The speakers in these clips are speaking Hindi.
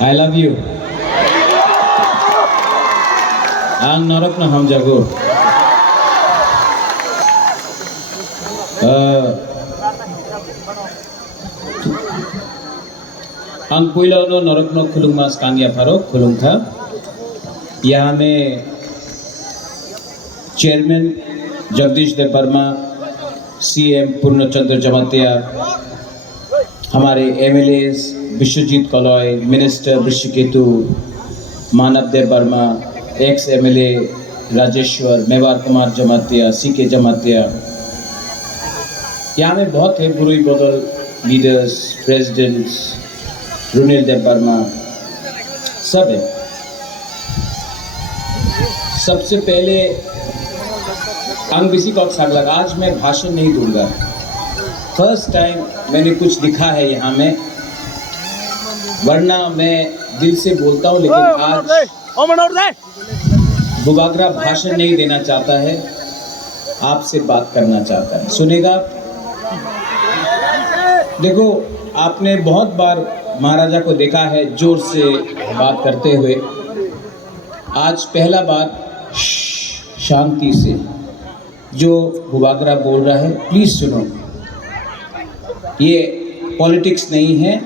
I love you. Ang narok na ham jago. Ang puilau no narok no khulung mas kangya pharo khulung tha. यहाँ में चेयरमैन जगदीश देव वर्मा, सीएम पूर्णचंद्र जमातिया, हमारे MLAs Biswajit Kalai, minister Rishiketu, Manav Dev Varma, ex MLA Rajeshwar, Mewar Kumar Jamatia, CK Jamatia, यहाँ में बहुत है बुरुई बदल लीडर्स, प्रेसिडेंट्स, रुनिल देव वर्मा, सब है। सबसे पहले अंग को सागलग आज मैं भाषण नहीं दूंगा। फर्स्ट टाइम मैंने कुछ लिखा है यहाँ में, वरना मैं दिल से बोलता हूँ, लेकिन आज बुगागरा भाषण नहीं देना चाहता है, आपसे बात करना चाहता है। सुनेगा? देखो, आपने बहुत बार महाराजा को देखा है जोर से बात करते हुए। आज पहला बार शांति से जो बुगागरा बोल रहा है प्लीज सुनो। ये पॉलिटिक्स नहीं है,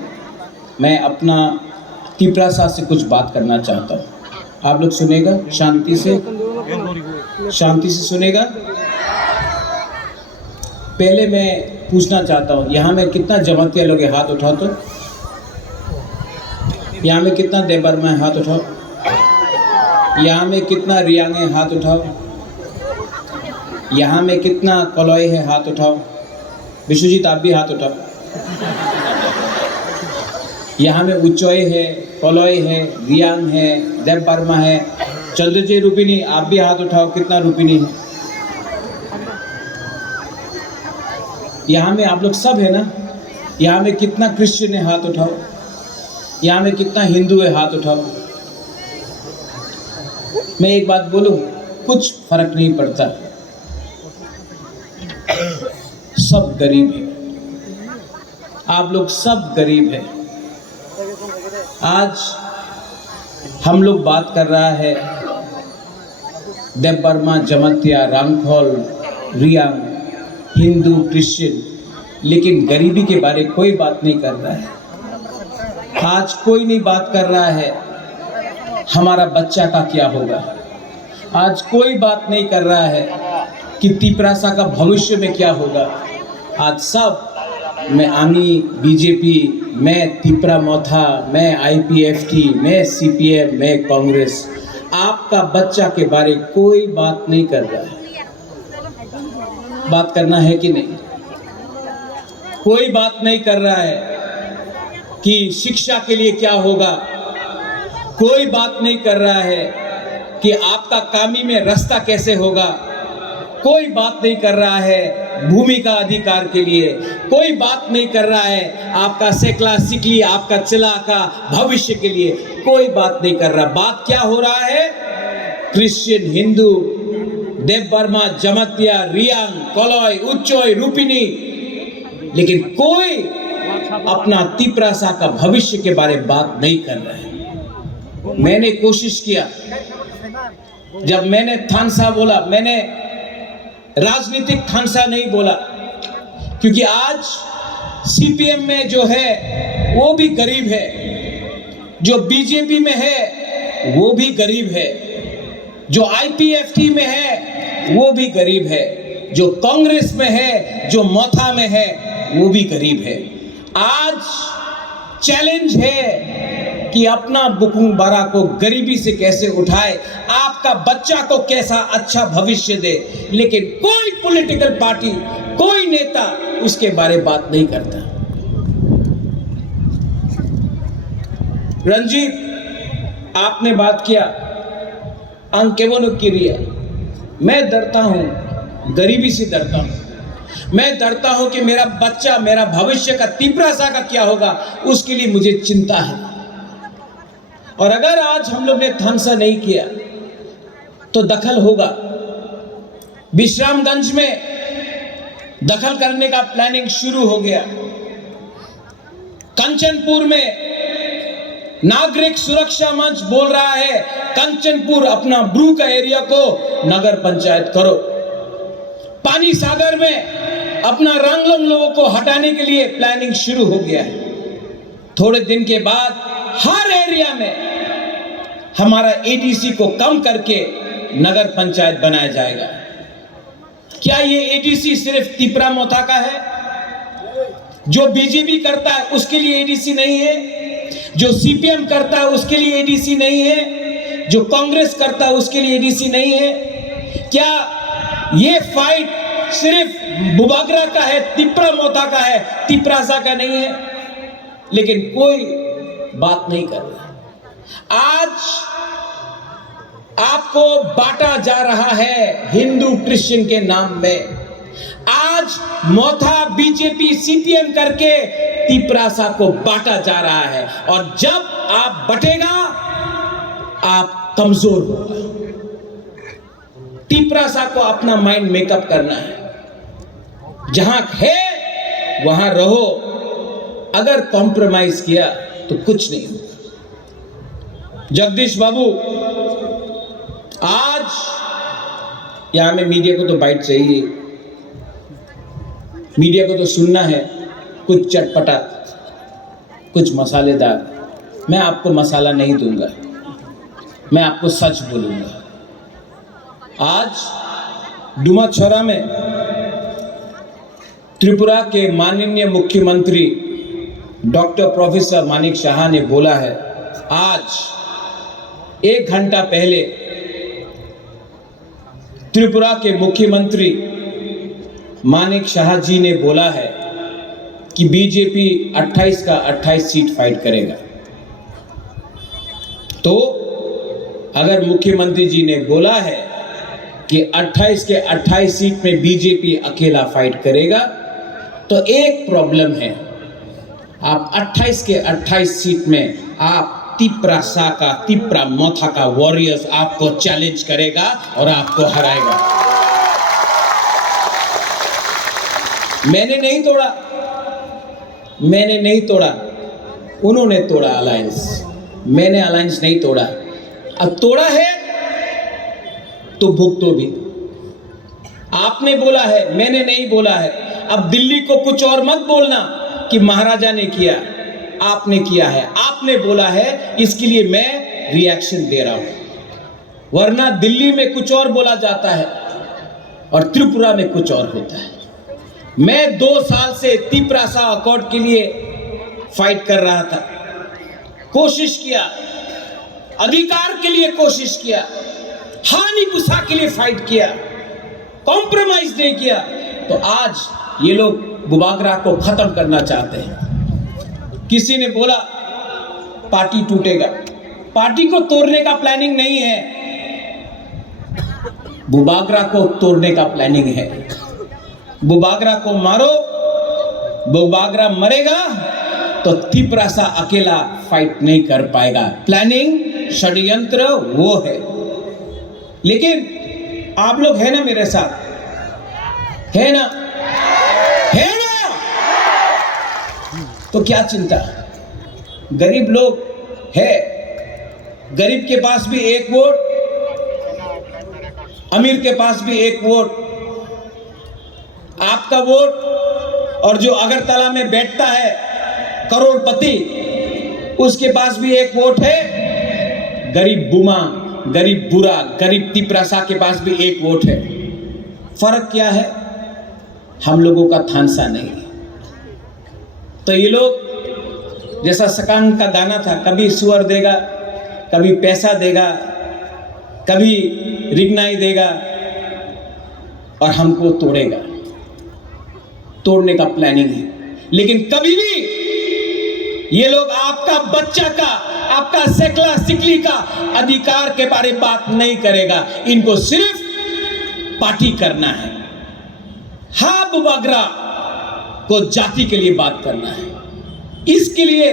मैं अपना तिपरासा से कुछ बात करना चाहता हूँ। आप लोग सुनेगा? शांति से सुनेगा। पहले मैं पूछना चाहता हूँ, यहाँ में कितना जमातिया लोग हाथ उठाओ तो? यहाँ में कितना देवबर्मा है? हाथ उठाओ। यहाँ में कितना रियांग है? हाथ उठाओ। यहाँ में कितना कलॉय है? हाथ उठाओ। विश्वजीत आप भी हाथ उठाओ। यहाँ में उच्चोय है, कलॉय है, रियांग है, देव वर्मा है, चंद्रजय रूपिनी आप भी हाथ उठाओ। कितना रूपिनी है? यहाँ में आप लोग सब है ना? यहाँ में कितना क्रिश्चियन है? हाथ उठाओ। यहाँ में कितना हिंदू है? हाथ उठाओ। मैं एक बात बोलूं, कुछ फर्क नहीं पड़ता, सब गरीब है। आप लोग सब गरीब है। आज हम लोग बात कर रहा है देव वर्मा, जमातिया, रामखोल, रियांग, हिंदू, क्रिश्चियन, लेकिन गरीबी के बारे कोई बात नहीं कर रहा है। आज कोई नहीं बात कर रहा है हमारा बच्चा का क्या होगा। आज कोई बात नहीं कर रहा है कि तिपरासा का भविष्य में क्या होगा। आज सब, मैं आमी बीजेपी, मैं तिपरा मोथा, मैं आईपीएफटी, मैं सीपीएम, मैं कांग्रेस, आपका बच्चा के बारे कोई बात नहीं कर रहा है। बात करना है कि नहीं? कोई बात नहीं कर रहा है कि शिक्षा के लिए क्या होगा। कोई बात नहीं कर रहा है कि आपका कामी में रास्ता कैसे होगा। कोई बात नहीं कर रहा है भूमि का अधिकार के लिए। कोई बात नहीं कर रहा है आपका सेकला सिकली, आपका चिला का भविष्य के लिए। कोई बात नहीं कर रहा। बात क्या हो रहा है? क्रिश्चियन, हिंदू, देव वर्मा, जमातिया, रियांग, कलॉय, उच्चोय, रूपिनी, लेकिन कोई अपना तिपरासा का भविष्य के बारे में बात नहीं कर रहा है। मैंने कोशिश किया, जब मैंने थानसा बोला, मैंने राजनीतिक थानसा नहीं बोला, क्योंकि आज सीपीएम में जो है वो भी गरीब है, जो बीजेपी में है वो भी गरीब है, जो आईपीएफटी में है वो भी गरीब है, जो कांग्रेस में है, जो मोथा में है वो भी गरीब है। आज चैलेंज है कि अपना बुकुंग बारा को गरीबी से कैसे उठाए, आपका बच्चा को कैसा अच्छा भविष्य दे, लेकिन कोई पॉलिटिकल पार्टी, कोई नेता उसके बारे में बात नहीं करता। रंजीत, आपने बात किया अंकेवनो किरिया। मैं डरता हूं, गरीबी से डरता हूं। मैं डरता हूं कि मेरा बच्चा, मेरा भविष्य का तिपरासा का क्या होगा, उसके लिए मुझे चिंता है। और अगर आज हम लोग ने थानसा नहीं किया तो दखल होगा। विश्रामगंज में दखल करने का प्लानिंग शुरू हो गया। कंचनपुर में नागरिक सुरक्षा मंच बोल रहा है कंचनपुर अपना ब्रू का एरिया को नगर पंचायत करो। पानी सागर में अपना रंगलम लोगों को हटाने के लिए प्लानिंग शुरू हो गया है। थोड़े दिन के बाद हर एरिया में हमारा एडीसी को कम करके नगर पंचायत बनाया जाएगा। क्या ये एडीसी सिर्फ तिपरा मोथा का है? जो बीजेपी करता है उसके लिए एडीसी नहीं है? जो सीपीएम करता है उसके लिए एडीसी नहीं है? जो कांग्रेस करता है उसके लिए एडीसी नहीं है? क्या ये फाइट सिर्फ बुबागरा का है, तिपरा मोथा का है, तिपरासा का नहीं है? लेकिन कोई बात नहीं कर रहा। आज आपको बांटा जा रहा है हिंदू क्रिश्चियन के नाम में। आज मोथा बीजेपी सीपीएम करके तिपरासा को बांटा जा रहा है, और जब आप बटेगा आप कमजोर होगा। तिपरासा को अपना माइंड मेकअप करना है। जहां है वहां रहो, अगर कॉम्प्रोमाइज किया तो कुछ नहीं होगा। जगदीश बाबू, आज यहां में मीडिया को तो बाइट चाहिए, मीडिया को तो सुनना है कुछ चटपटा, कुछ मसालेदार। मैं आपको मसाला नहीं दूंगा, मैं आपको सच बोलूंगा। आज डुमाछोरा में त्रिपुरा के माननीय मुख्यमंत्री डॉक्टर प्रोफेसर मानिक शाह ने बोला है, आज 1 घंटा पहले त्रिपुरा के मुख्यमंत्री मानिक शाह जी ने बोला है कि बीजेपी 28 का 28 सीट फाइट करेगा। तो अगर मुख्यमंत्री जी ने बोला है कि 28 के 28 सीट में बीजेपी अकेला फाइट करेगा, तो एक प्रॉब्लम है। आप 28 के 28 सीट में आप तिपरासा का, तिपरा मोथा का वॉरियर्स आपको चैलेंज करेगा और आपको हराएगा। मैंने नहीं तोड़ा, मैंने नहीं तोड़ा, उन्होंने तोड़ा अलायंस। मैंने अलायंस नहीं तोड़ा। अब तोड़ा है तो भुगतो भी। आपने बोला है, मैंने नहीं बोला है। अब दिल्ली को कुछ और मत बोलना कि महाराजा ने किया, आपने किया है, आपने बोला है, इसके लिए मैं रिएक्शन दे रहा हूं। वरना दिल्ली में कुछ और बोला जाता है और त्रिपुरा में कुछ और होता है। मैं 2 साल से तिपरासा अकॉर्ड के लिए फाइट कर रहा था, कोशिश किया, अधिकार के लिए कोशिश किया, हानि पुसा के लिए फाइट किया, कॉम्प्रोमाइज नहीं किया। तो आज ये लोग बुबागरा को खत्म करना चाहते हैं। किसी ने बोला पार्टी टूटेगा, पार्टी को तोड़ने का प्लानिंग नहीं है, बुबागरा को तोड़ने का प्लानिंग है। बुबागरा को मारो, बुबागरा मरेगा तो तिपरासा अकेला फाइट नहीं कर पाएगा। प्लानिंग, षड्यंत्र वो है। लेकिन आप लोग है ना मेरे साथ, है ना, है ना? तो क्या चिंता, गरीब लोग है, गरीब के पास भी 1 वोट, अमीर के पास भी 1 वोट। आपका वोट और जो अगरतला में बैठता है करोड़पति, उसके पास भी 1 वोट है। गरीब बुमा, गरीब बुरा, गरीब तिपरासा के पास भी 1 वोट है। फर्क क्या है? हम लोगों का थानसा नहीं है। तो ये लोग, जैसा सकान का गाना था, कभी सुअर देगा, कभी पैसा देगा, कभी रिगनाई देगा और हमको तोड़ेगा। तोड़ने का प्लानिंग है। लेकिन कभी भी ये लोग आपका बच्चा का, आपका सेकला सिकली का अधिकार के बारे में बात नहीं करेगा। इनको सिर्फ पार्टी करना है। हाँ, बुबागरा को जाति के लिए बात करना है। इसके लिए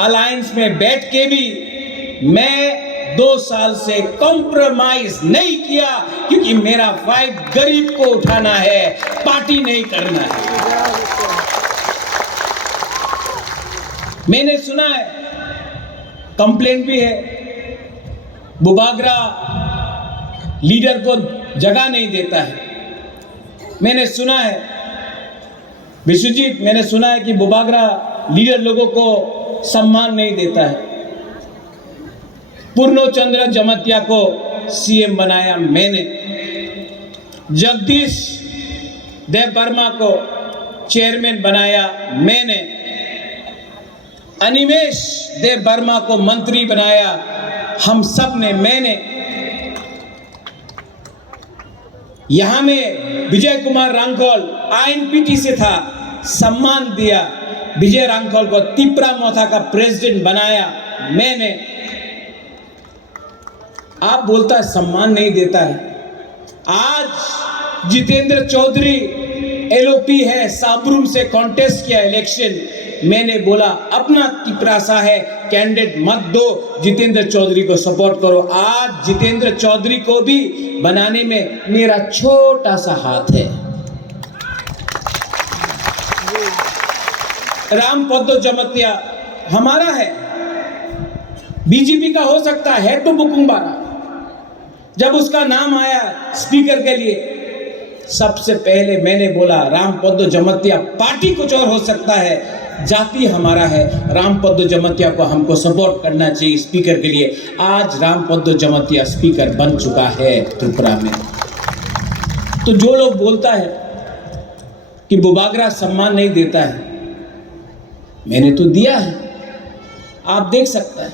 अलायंस में बैठ के भी मैं 2 साल से कॉम्प्रोमाइज नहीं किया, क्योंकि मेरा फाइट गरीब को उठाना है, पार्टी नहीं करना है। मैंने सुना है कंप्लेंट भी है, बुबागरा लीडर को जगह नहीं देता है। मैंने सुना है विश्वजीत, मैंने सुना है कि बुबागरा लीडर लोगों को सम्मान नहीं देता है। पूर्णचंद्र जमतिया को सीएम बनाया मैंने, जगदीश देव वर्मा को चेयरमैन बनाया मैंने, अनिमेश देव वर्मा को मंत्री बनाया हम सब ने, मैंने। यहां में विजय कुमार रांखोल आईएनपीटी से था, सम्मान दिया। विजय रांखोल को तिपरा मोथा का प्रेसिडेंट बनाया मैंने। आप बोलता है सम्मान नहीं देता है। आज जितेंद्र चौधरी एलओपी है, साबरूम से कॉन्टेस्ट किया इलेक्शन। मैंने बोला अपना तिपरासा है, कैंडिडेट मत दो, जितेंद्र चौधरी को सपोर्ट करो। आज जितेंद्र चौधरी को भी बनाने में मेरा छोटा सा हाथ है। रामपद्दो जमतिया हमारा है, बीजेपी का हो सकता है तो बुकुंबारा। जब उसका नाम आया स्पीकर के लिए, सबसे पहले मैंने बोला रामपद्दो जमतिया, पार्टी कुछ और हो सकता है, जाति हमारा है। रामपद्दो जमतिया को हमको सपोर्ट करना चाहिए स्पीकर के लिए। आज रामपद्दो जमतिया स्पीकर बन चुका है त्रिपुरा में। तो जो लोग बोलता है कि बुबागरा सम्मान नहीं देता है, मैंने तो दिया है, आप देख सकता है।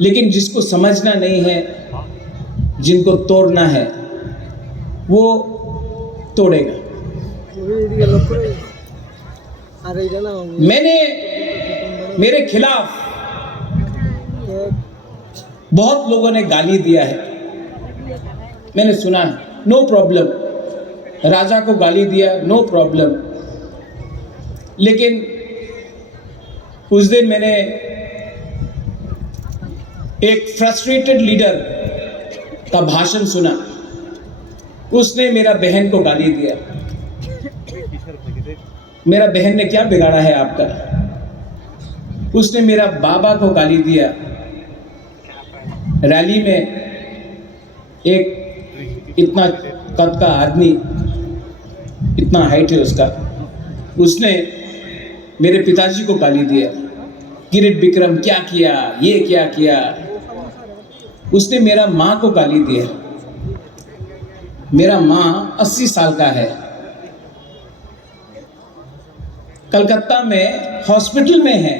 लेकिन जिसको समझना नहीं है, जिनको तोड़ना है, वो तोड़ेगा। मैंने मेरे खिलाफ बहुत लोगों ने गाली दिया है, मैंने सुना है, नो प्रॉब्लम। राजा को गाली दिया, नो प्रॉब्लम। लेकिन उस दिन मैंने एक फ्रस्ट्रेटेड लीडर का भाषण सुना। उसने मेरा बहन को गाली दिया। मेरा बहन ने क्या बिगाड़ा है आपका? उसने मेरा बाबा को गाली दिया। रैली में एक इतना कद का आदमी, इतना हाइट है उसका, उसने मेरे पिताजी को गाली दिया। किरीट विक्रम क्या किया, ये क्या किया। उसने मेरा माँ को गाली दिया। मेरा माँ 80 साल का है, कलकत्ता में हॉस्पिटल में है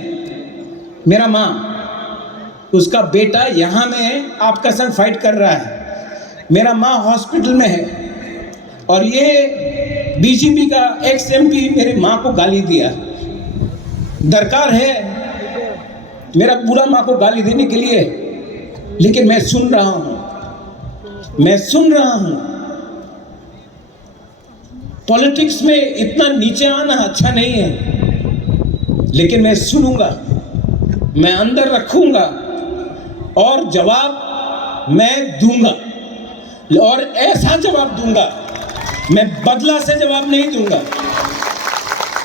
मेरा माँ। उसका बेटा यहाँ में आपका संग फाइट कर रहा है, मेरा माँ हॉस्पिटल में है। और ये बीजेपी का एक्स एमपी मेरे माँ को गाली दिया। दरकार है मेरा पूरा माँ को गाली देने के लिए, लेकिन मैं सुन रहा हूँ, मैं सुन रहा हूँ। पॉलिटिक्स में इतना नीचे आना अच्छा नहीं है, लेकिन मैं सुनूंगा, मैं अंदर रखूंगा और जवाब मैं दूंगा। और ऐसा जवाब दूंगा, मैं बदला से जवाब नहीं दूंगा,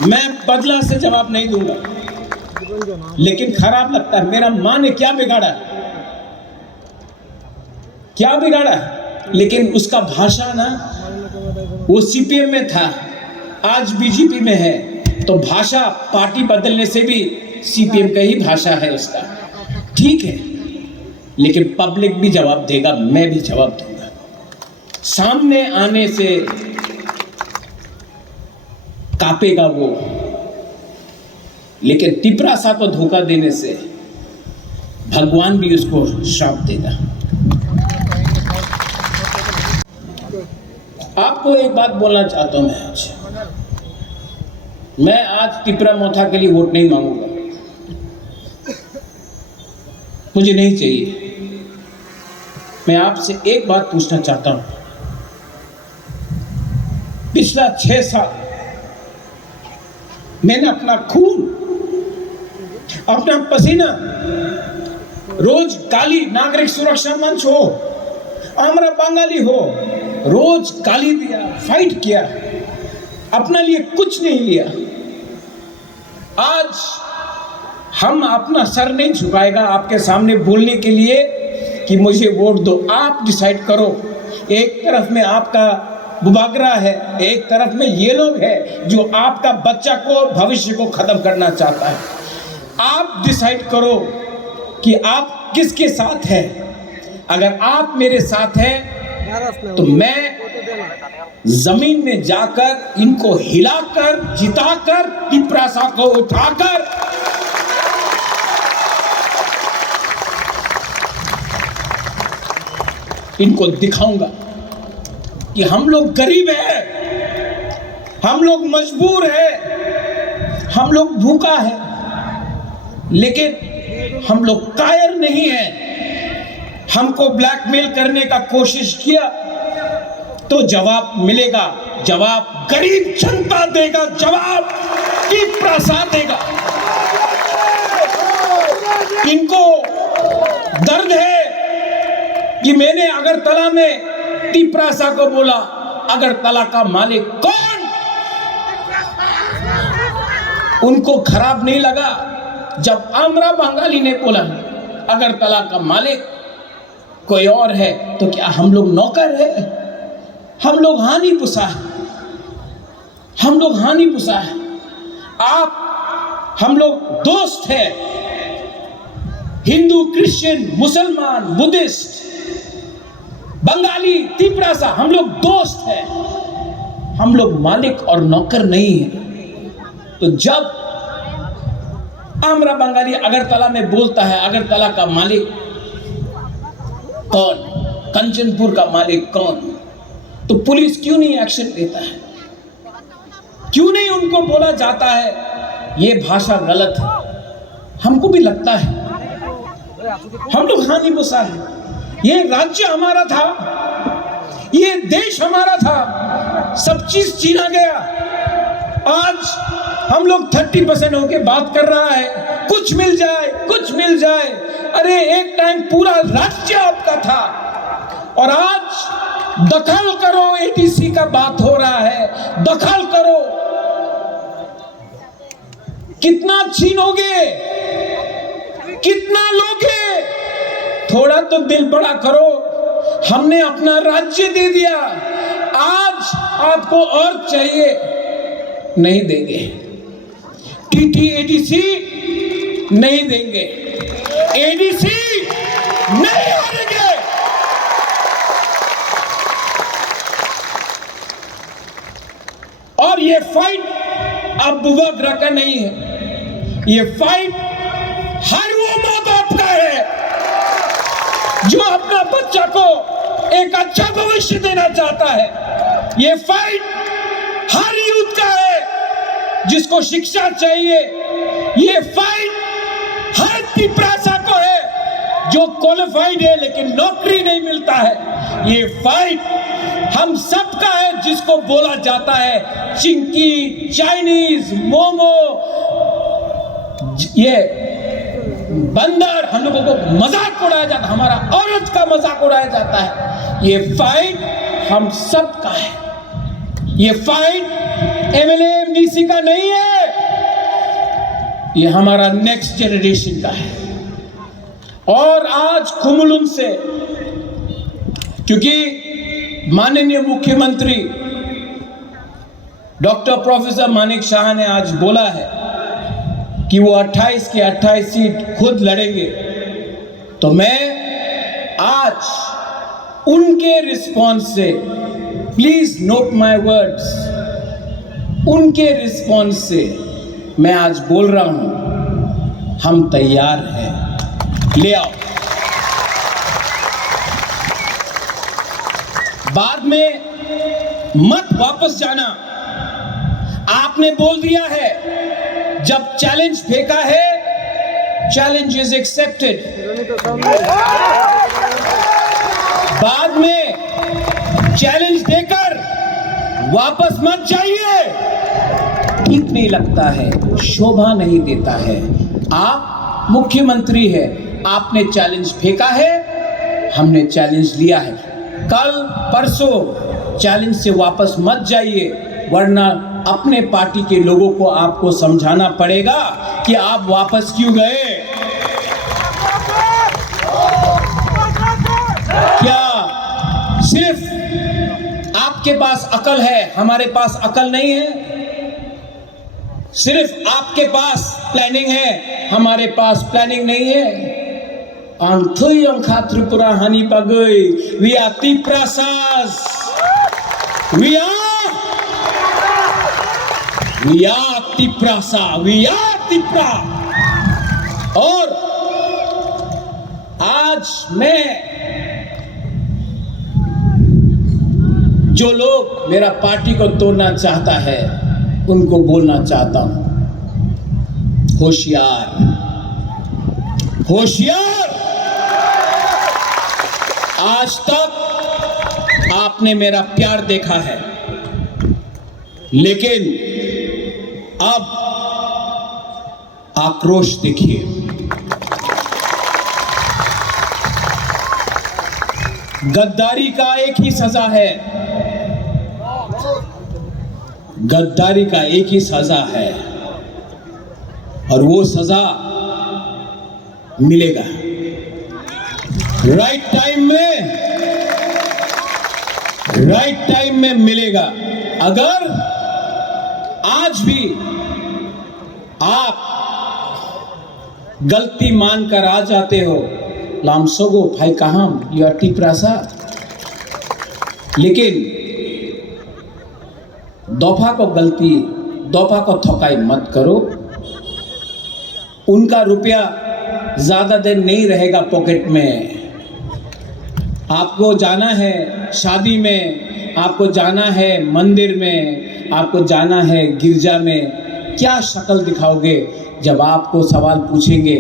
मैं बदला से जवाब नहीं दूंगा। लेकिन खराब लगता है, मेरा माँ ने क्या बिगाड़ा, क्या बिगाड़ा। लेकिन उसका भाषा ना, वो सीपीएम में था, आज बीजेपी में है, तो भाषा पार्टी बदलने से भी सीपीएम का ही भाषा है उसका, ठीक है। लेकिन पब्लिक भी जवाब देगा, मैं भी जवाब दूंगा। सामने आने से कांपेगा वो, लेकिन तिपरासा को धोखा देने से भगवान भी उसको श्राप देगा। आपको एक बात बोलना चाहता हूं मैं आज तिपरा मोथा के लिए वोट नहीं मांगूंगा, मुझे नहीं चाहिए। मैं आपसे एक बात पूछना चाहता हूं, पिछला 6 साल मैंने अपना खून, अपना पसीना, रोज काली नागरिक सुरक्षा मंच हो, आमरा बंगाली हो, रोज गाली दिया, फाइट किया, अपना लिए कुछ नहीं लिया। आज हम अपना सर नहीं झुकाएगा आपके सामने बोलने के लिए कि मुझे वोट दो। आप डिसाइड करो। एक तरफ में आपका बुबागरा है, एक तरफ में ये लोग है जो आपका बच्चा को, भविष्य को खत्म करना चाहता है। आप डिसाइड करो कि आप किसके साथ हैं। अगर आप मेरे साथ हैं तो मैं जमीन में जाकर इनको हिलाकर, जिताकर, तिपरासा को उठाकर इनको दिखाऊंगा कि हम लोग गरीब हैं, हम लोग मजबूर हैं, हम लोग भूखा है, लेकिन हम लोग कायर नहीं हैं। हमको ब्लैकमेल करने का कोशिश किया तो जवाब मिलेगा, जवाब गरीब जनता देगा, जवाब तिपरासा देगा। इनको दर्द है कि मैंने अगरतला में तिपरासा को बोला। अगरतला का मालिक कौन? उनको खराब नहीं लगा जब आमरा बंगाली ने बोला अगरतला का मालिक कोई और है। तो क्या हम लोग नौकर है? हम लोग हानि पुसा है, हम लोग हानि पुसा है। आप, हम लोग दोस्त हैं, हिंदू, क्रिश्चियन, मुसलमान, बुद्धिस्ट, बंगाली, तिपरासा, हम लोग दोस्त हैं, हम लोग मालिक और नौकर नहीं हैं। तो जब आमरा बंगाली अगरतला में बोलता है अगरतला का मालिक कौन, कंचनपुर का मालिक कौन, तो पुलिस क्यों नहीं एक्शन लेता है? क्यों नहीं उनको बोला जाता है ये भाषा गलत है? हमको भी लगता है हम लोग हानि पुसा है। ये राज्य हमारा था, ये देश हमारा था, सब चीज छीना गया। आज हम लोग 30% होके बात कर रहा है कुछ मिल जाए, कुछ मिल जाए। अरे एक टाइम पूरा राज्य आपका था और आज दखल करो, एटीसी का बात हो रहा है, दखल करो। कितना छीनोगे, कितना लोगे? थोड़ा तो दिल बड़ा करो। हमने अपना राज्य दे दिया, आज आपको और चाहिए, नहीं देंगे। टीटी एडीसी नहीं देंगे, एडीसी नहीं हारेंगे। और ये फाइट अब बुबागरा का नहीं है, ये फाइट हर वो माँ बाप का है जो अपना बच्चा को एक अच्छा भविष्य देना चाहता है। ये फाइट हर यूथ का है जिसको शिक्षा चाहिए। ये फाइट हर तिपरासा को है जो क्वालिफाइड है लेकिन नौकरी नहीं मिलता है। ये फाइट हम सब का है जिसको बोला जाता है चिंकी, चाइनीज, मोमो, ये बंदर, हम लोगों को मजाक उड़ाया जाता है, हमारा औरत का मजाक उड़ाया जाता है। ये फाइट हम सब का है। ये फाइट एमएलए एमडीसी का नहीं है, ये हमारा नेक्स्ट जनरेशन का है। और आज कुमलुन से, क्योंकि माननीय मुख्यमंत्री डॉक्टर प्रोफेसर मानिक शाह ने आज बोला है कि वो 28 के 28 सीट खुद लड़ेंगे, तो मैं आज उनके रिस्पॉन्स से, प्लीज नोट माय वर्ड्स, उनके रिस्पॉन्स से मैं आज बोल रहा हूं हम तैयार हैं, ले आओ। बाद में मत वापस जाना। आपने बोल दिया है जब चैलेंज फेंका है, चैलेंज इज एक्सेप्टेड। बाद में चैलेंज देकर वापस मत जाइए, ठीक नहीं लगता है, शोभा नहीं देता है। आप मुख्यमंत्री है, आपने चैलेंज फेंका है, हमने चैलेंज लिया है। कल परसों चैलेंज से वापस मत जाइए, वरना अपने पार्टी के लोगों को आपको समझाना पड़ेगा कि आप वापस क्यों गए? क्या सिर्फ आपके पास अकल है, हमारे पास अकल नहीं है? सिर्फ आपके पास प्लानिंग है, हमारे पास प्लानिंग नहीं है? त्रिपुरा हानि पगई, we are Tiprasas, we are Tiprasa, we are Tipra. और आज मैं जो लोग मेरा पार्टी को तोड़ना चाहता है उनको बोलना चाहता हूं, होशियार, होशियार। आज तक आपने मेरा प्यार देखा है, लेकिन अब आक्रोश देखिए। गद्दारी का एक ही सजा है, गद्दारी का एक ही सजा है, और वो सजा मिलेगा राइट टाइम में मिलेगा। अगर आज भी आप गलती मानकर आ जाते हो, लामसोगो भाई कहाम, यू आर टिप्रासा, लेकिन दफा को थकाई मत करो। उनका रुपया ज्यादा दिन नहीं रहेगा पॉकेट में। आपको जाना है शादी में, आपको जाना है मंदिर में, आपको जाना है गिरजा में। क्या शक्ल दिखाओगे जब आपको सवाल पूछेंगे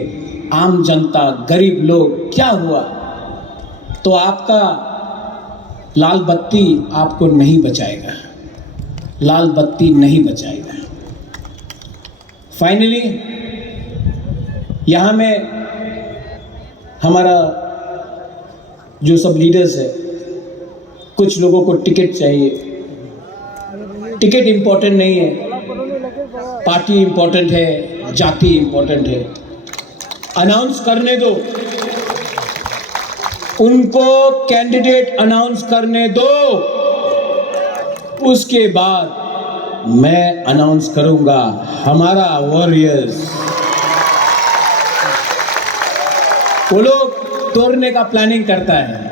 आम जनता, गरीब लोग, क्या हुआ? तो आपका लाल बत्ती आपको नहीं बचाएगा, लाल बत्ती नहीं बचाएगा। फाइनली यहाँ में हमारा जो सब लीडर्स है, कुछ लोगों को टिकट चाहिए। टिकट इम्पोर्टेंट नहीं है, पार्टी इम्पोर्टेंट है, जाति इम्पोर्टेंट है। अनाउंस करने दो उनको, कैंडिडेट अनाउंस करने दो, उसके बाद मैं अनाउंस करूंगा हमारा वॉरियर्स। वो लोग तोड़ने का प्लानिंग करता है,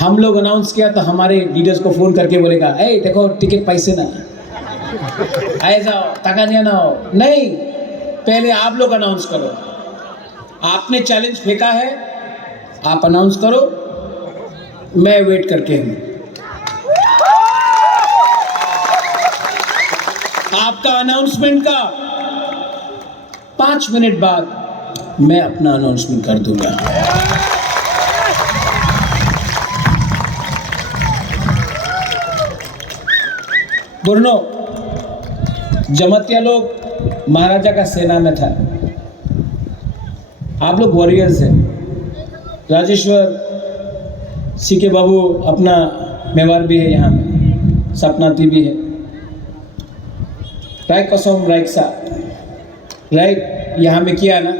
हम लोग अनाउंस किया तो हमारे लीडर्स को फोन करके बोलेगा, ए देखो टिकट पैसे ना आए जाओ, टाका दिया ना हो। नहीं, पहले आप लोग अनाउंस करो। आपने चैलेंज फेंका है, आप अनाउंस करो, मैं वेट करके हूं। आपका अनाउंसमेंट का 5 मिनट बाद मैं अपना अनाउंसमेंट कर दूंगा। बोर्नो जमतिया लोग महाराजा का सेना में था, आप लोग वॉरियर्स हैं। राजेश्वर सीके बाबू अपना मेवार भी है, यहाँ में सपनाती भी है, राइट कसम राइट सा राइट यहाँ में किया ना,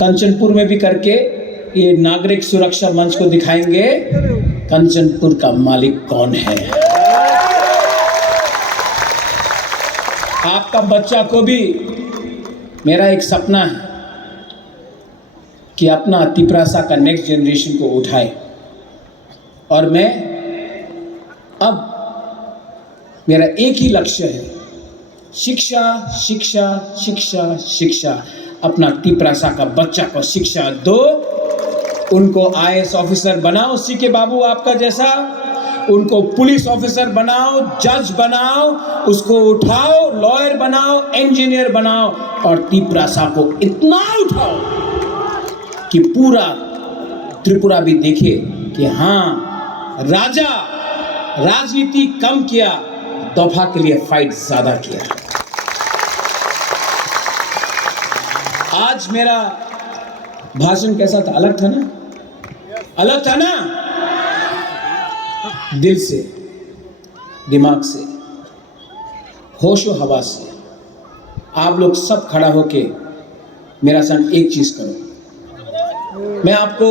कंचनपुर में भी करके ये नागरिक सुरक्षा मंच को दिखाएंगे कंचनपुर का मालिक कौन है। आपका बच्चा को भी मेरा एक सपना है कि अपना तिप्रासा का नेक्स्ट जनरेशन को उठाए, और मैं अब मेरा एक ही लक्ष्य है, शिक्षा शिक्षा शिक्षा शिक्षा। अपना तिप्रासा का बच्चा को शिक्षा दो, उनको IAS ऑफिसर बनाओ, सीके बाबू आपका जैसा, उनको पुलिस ऑफिसर बनाओ, जज बनाओ, उसको उठाओ, लॉयर बनाओ, इंजीनियर बनाओ, और तिप्रासा को इतना उठाओ कि पूरा त्रिपुरा भी देखे कि हाँ, राजा राजनीति कम किया, दफा के लिए फाइट ज्यादा किया। आज मेरा भाषण कैसा था? अलग था ना? अलग था ना? दिल से, दिमाग से, होशो हवा से। आप लोग सब खड़ा होके मेरा संग एक चीज करो। मैं आपको